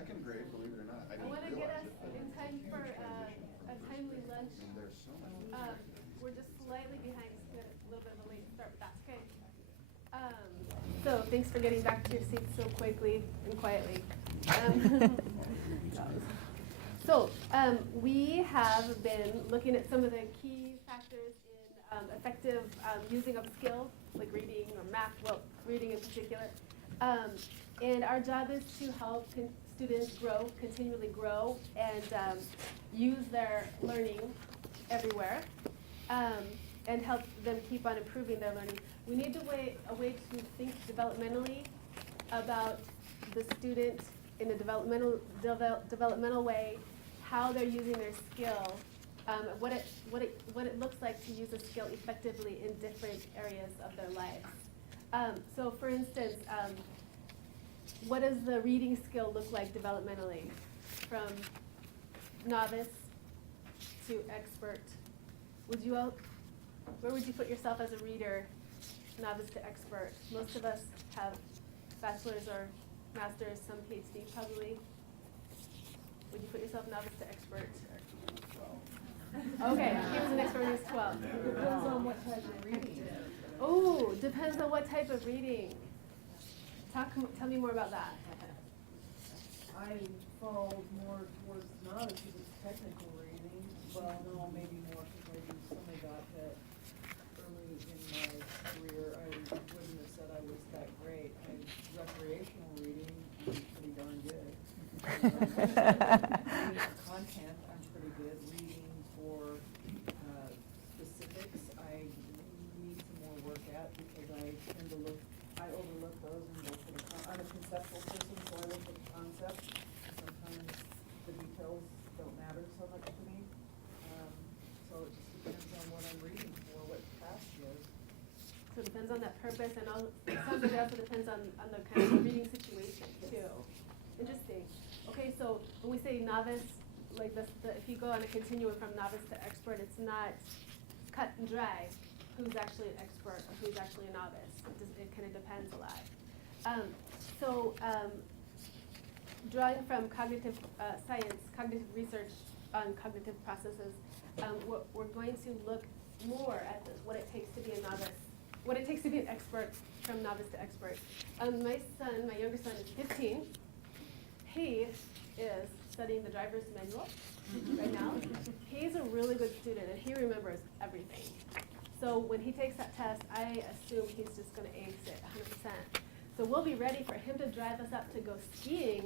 second grade, believe it or not. I I didn't want to get realize us it, but in time it's a for huge transition. a timely lunch. And there's so much. We're just slightly behind, so we had a little bit of a late start, but that's okay. So thanks for getting back to your seats so quickly and quietly. We have been looking at some of the key factors in effective using of skill, like reading or math, well, reading in particular. And our job is to help students grow, continually grow, and use their learning everywhere, and help them keep on improving their learning. We need a way to think developmentally about the student in a developmental way, how they're using their skill, what it looks like to use a skill effectively in different areas of their lives. So for instance, what does the reading skill look like developmentally? From novice to expert. Where would you put yourself as a reader, novice to expert? Most of us have bachelor's or master's, some PhD probably. Would you put yourself novice to expert? Okay, he was an expert when he was 12. Depends on what type of reading. Oh, depends on what type of reading. Tell me more about that. I fall more towards novice because it's technical reading. Well, no, maybe more because I do some of that early in my career I wouldn't have said I was that great. Recreational reading, I'm pretty darn good. Reading for content, I'm pretty good. Reading for specifics, I need some more work at because I overlook those and go for the I'm a conceptual person, so I look at the concept. Sometimes the details don't matter so much to me. So it just depends on what I'm reading for, what the task is. So it depends on that purpose, and it sounds like it also depends on the kind of reading situation too. Interesting. Okay, so when we say novice, like if you go on a continuum from novice to expert, it's not cut and dry who's actually an expert or who's actually a novice. It kind of depends a lot. Drawing from cognitive science, cognitive research on cognitive processes, we're going to look more at what it takes to be a novice, what it takes to be an expert from novice to expert. My younger son is 15. He is studying the driver's manual right now. He's a really good student and he remembers everything. So when he takes that test, I assume he's just going to ace it 100%. So we'll be ready for him to drive us up to go skiing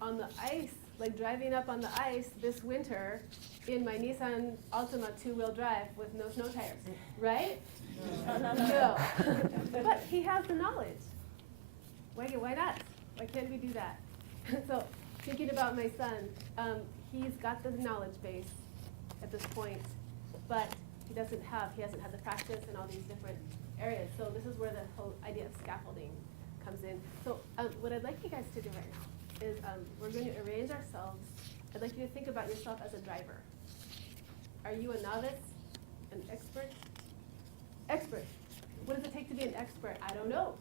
on the ice, like driving up on the ice this winter in my Nissan Altima 2-wheel drive with no snow tires, right? No. But he has the knowledge. Why not? Why can't we do that? So thinking about my son, he's got the knowledge base at this point, but he hasn't had the practice in all these different areas. So this is where the whole idea of scaffolding comes in. So what I'd like you guys to do right now is we're going to arrange ourselves. I'd like you to think about yourself as a driver. Are you a novice, an expert? Expert. What does it take to be an expert? I don't know.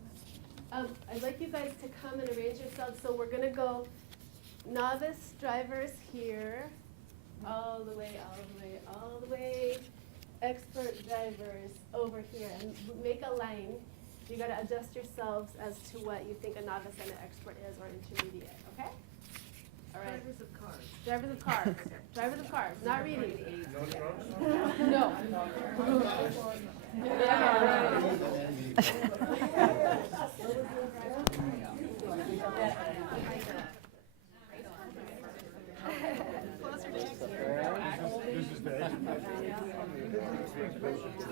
I'd like you guys to come and arrange yourselves. So we're going to go novice drivers here, all the way, expert drivers over here, and make a line. You got to adjust yourselves as to what you think a novice and an expert is, or intermediate, okay? All right. Drivers of cars. Drivers of cars. Drivers of cars, not reading. No. No. This is bad.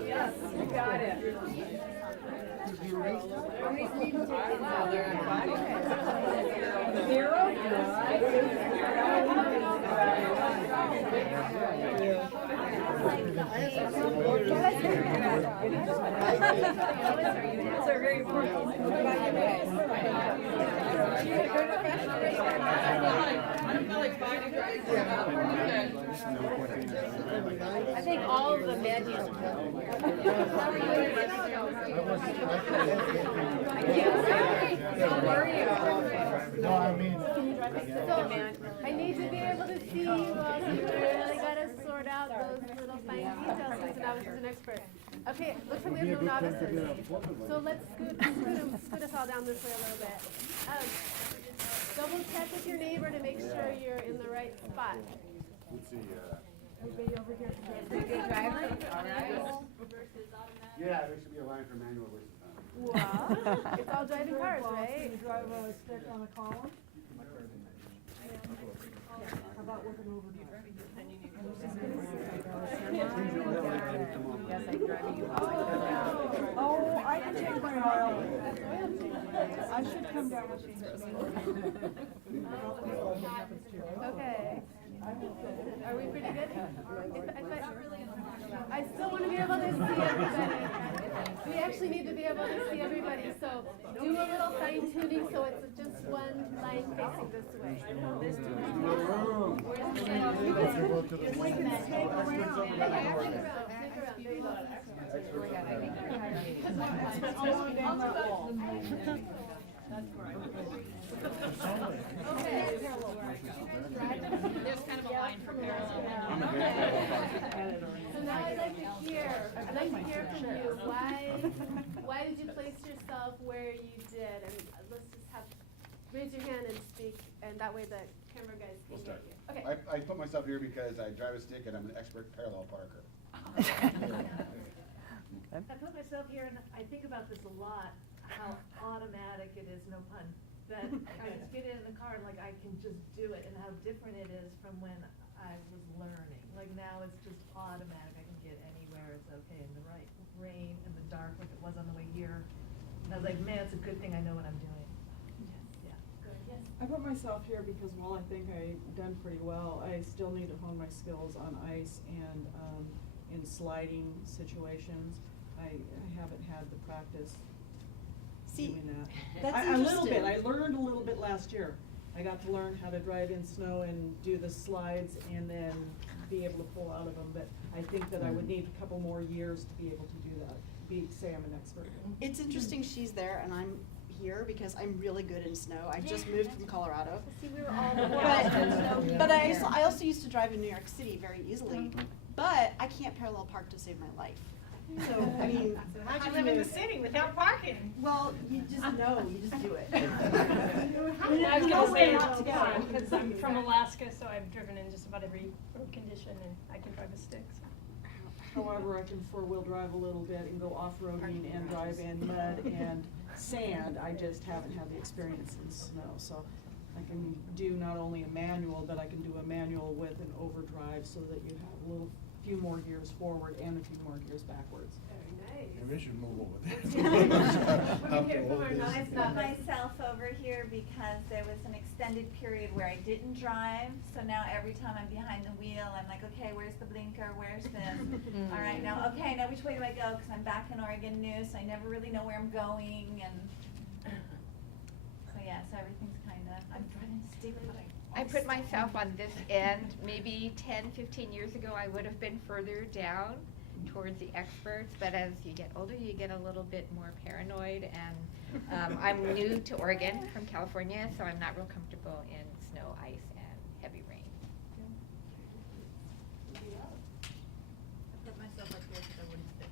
Yes, you got it. I think all of the manuals. No, I mean, I need to be able to see you all, so you really gotta sort out those little fine details since the novice is an expert. Okay, looks like we have no novices, so let's scoot us all down this way a little bit. Double check with your neighbor to make sure you're in the right spot. Let's see, Everybody over here. Pretty good driver. All right. yeah, there should be a line for manual versus automatic. Well, it's all driving cars, Can right? you drive a stick on a column? How about with an overdrive? Yes, I'm driving you while Oh, I can change my oil. I should come down with you. Okay. Are we pretty good? I still want to be able to see everybody. We actually need to be able to see everybody, so do a little fine tuning so it's just one line facing this way. You can stick around. Yeah, stick around. There you go. Okay. There's kind of a line for parallel. So now I'd like to hear from you, why did you place yourself where you did? And let's just raise your hand and speak, and that way the camera guys can We'll hear start. you. Okay. I put myself here because I drive a stick and I'm an expert parallel parker. I put myself here and I think about this a lot, how automatic it is, no pun, that I just get in the car and like I can just do it and how different it is from when I was learning. Like now it's just automatic, I can get anywhere, it's okay in the right rain, in the dark like it was on the way here. And I was like, man, it's a good thing I know what I'm doing. Yeah. Good, yes. I put myself here because while I think I've done pretty well, I still need to hone my skills on ice and in sliding situations. I haven't had the practice doing that. That's A little bit, interesting. I learned a little bit last year. I got to learn how to drive in snow and do the slides and then be able to pull out of them, but I think that I would need a couple more years to be able to do that, say I'm an expert. It's interesting she's there and I'm here because I'm really good in snow. I just moved from Colorado. See, we were all. But I also used to drive in New York City very easily, but I can't parallel park to save my life. So, I mean. So how'd you live in the city without parking? Well, you just know, you just do it. I was gonna say not together, because I'm from Alaska, so I've driven in just about every road condition and I can drive a stick, so. However, I can four-wheel drive a little bit and go off-roading and drive in mud and sand. I just haven't had the experience in snow, so I can do not only a manual, but I can do a manual with an overdrive so that you have a few more gears forward and a few more gears backwards. Very nice. Maybe I should move over I put myself over here because there was an extended period where I didn't drive, so now every time I'm behind the wheel, I'm like, okay, where's the blinker, where's this? All right, now which way do I go, because I'm back in Oregon New, so I never really know where I'm going, and so yeah, so everything's I'm driving stupid. I put myself on this end. Maybe 10, 15 years ago, I would have been further down towards the experts, but as you get older, you get a little bit more paranoid, and I'm new to Oregon from California, so I'm not real comfortable in snow, ice, and heavy rain. I put myself up here because I wouldn't fit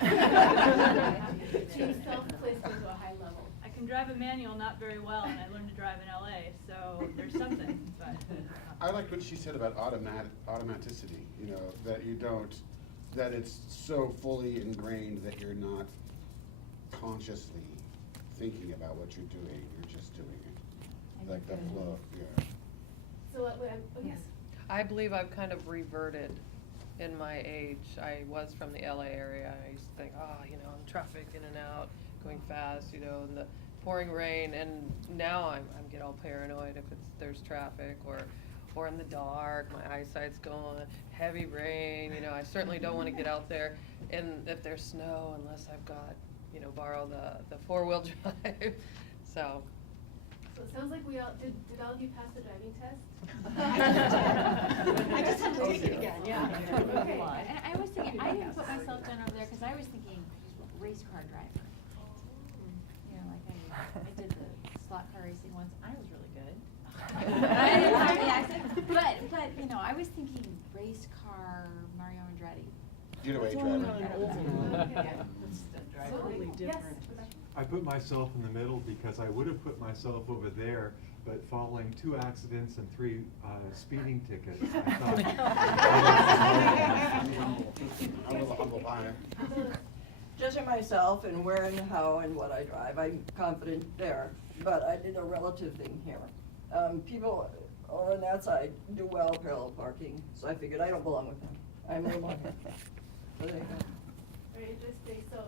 in the middle. She self-placed into a high level. I can drive a manual not very well, and I learned to drive in LA, so there's something, but. I liked what she said about automaticity, you know, that you don't, that it's so fully ingrained that you're not consciously thinking about what you're doing, you're just doing it. Like the flow, yeah. So, yes. I believe I've kind of reverted in my age. I was from the LA area. I used to think, traffic in and out, going fast, in the pouring rain, and now I get all paranoid if there's traffic or in the dark, my eyesight's going, heavy rain, I certainly don't want to get out there if there's snow unless I've got, borrow the four-wheel drive, so. So it sounds like did all of you pass the driving test? I just had to take it again, yeah. Okay. And I was thinking, I didn't put myself down over there because I was thinking race car driver. Like I did the slot car racing once. I was really good. I didn't have the accent, but, you know, I was thinking race car, Mario Andretti. Getaway It's driver. only on an oval one. Okay. It's totally Yes, different. Rebecca. I put myself in the middle because I would have put myself over there, but following 2 accidents and 3 speeding tickets, I thought. I'm a humble pie. Judging myself and where and how and what I drive, I'm confident there, but I did a relative thing here. People on that side do well parallel parking, so I figured I don't belong with them. I'm a little more. So there you go. Very interesting. So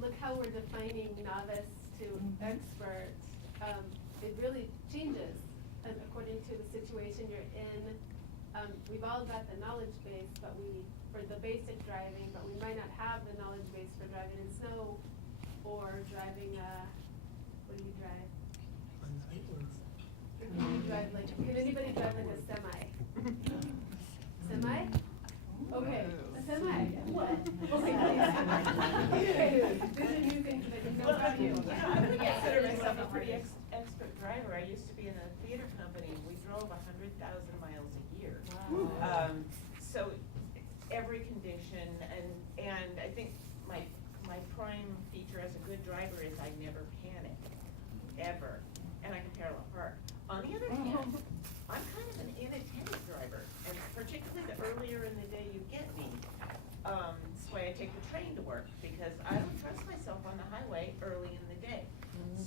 look how we're defining novice to expert. It really changes according to the situation you're in. We've all got the knowledge base, but for the basic driving, but we might not have the knowledge base for driving in snow or driving, what do you drive? Can anybody drive like a semi? Semi? Okay, a semi, what? Okay, please. These are new things that you know about you. I consider myself a pretty expert driver. I used to be in a theater company. We drove 100,000 miles a year. So every condition, and I think my prime feature as a good driver is I never panic, ever, and I can parallel park. On the other hand, I'm kind of an inattentive driver, and particularly the earlier in the day you get me. That's why I take the train to work, because I don't trust myself on the highway early in the day.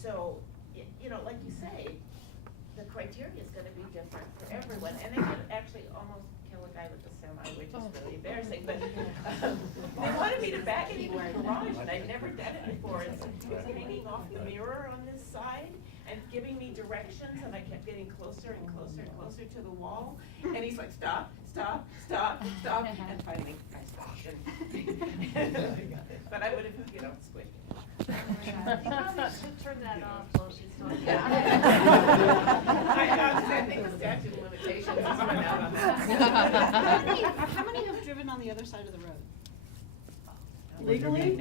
So, you know, like you say, the criteria is gonna be different for everyone, and they could actually almost kill a guy with a semi, which is really embarrassing, but they wanted me to back into a garage, and I'd never done it before, and so he was hanging off the mirror on this side, and giving me directions, and I kept getting closer and closer and closer to the wall, and he's like, stop, stop, stop, stop, and finally, I stopped, and but I would have, you know, squished him. You probably should turn that off while she's talking. I think the statute of limitations is run out on that. How many have driven on the other side of the road? Legally?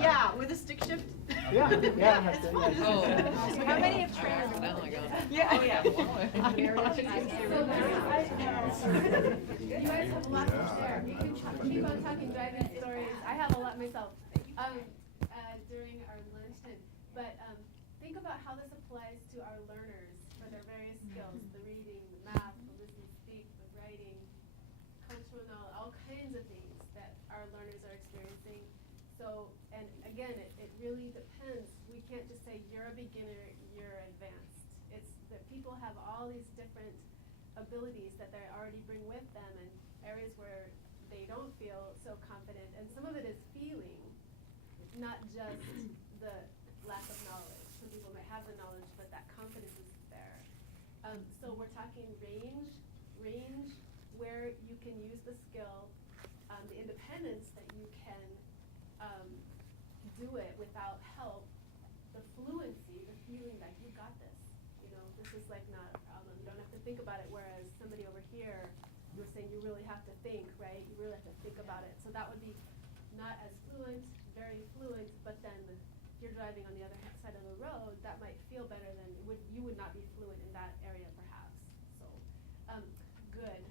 Yeah, with a stick shift? Yeah, yeah. It's fun, isn't Oh. it? How many have trained? Oh my God. Yeah. Oh, yeah. You guys have a lot to share. You can keep on talking driving stories. I have a lot myself, during our lunch time. But, think about how this applies to our learners for their various skills, the reading, the math, the listen, speak, the writing, cultural knowledge, all kinds of things that our learners are experiencing. So, and again, it really depends. We can't just say you're a beginner, you're advanced. It's that people have all these different abilities that they already bring with them, and areas where they don't feel so confident. And some of it is feeling, not just the lack of knowledge. Some people might have the knowledge, but that confidence is there. So we're talking range where you can use the skill, the independence that you can do it without help, the fluency, the feeling that you got this. You know, this is like not a problem. You don't have to think about it, whereas somebody over here, you were saying you really have to think, right? You really have to think about it. So that would be not as fluent, very fluent, but then if you're driving on the other side of the road, that might feel better than you would not be fluent in that area perhaps. So, good.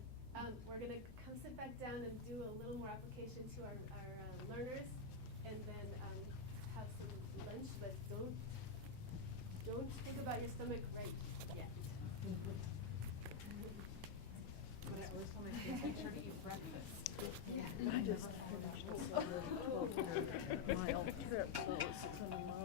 We're gonna come sit back down and do a little more application to our learners, and then have some lunch, but don't think about your stomach right yet. Make sure to eat breakfast. I just finished a 12 mile trip, so it's 600 miles.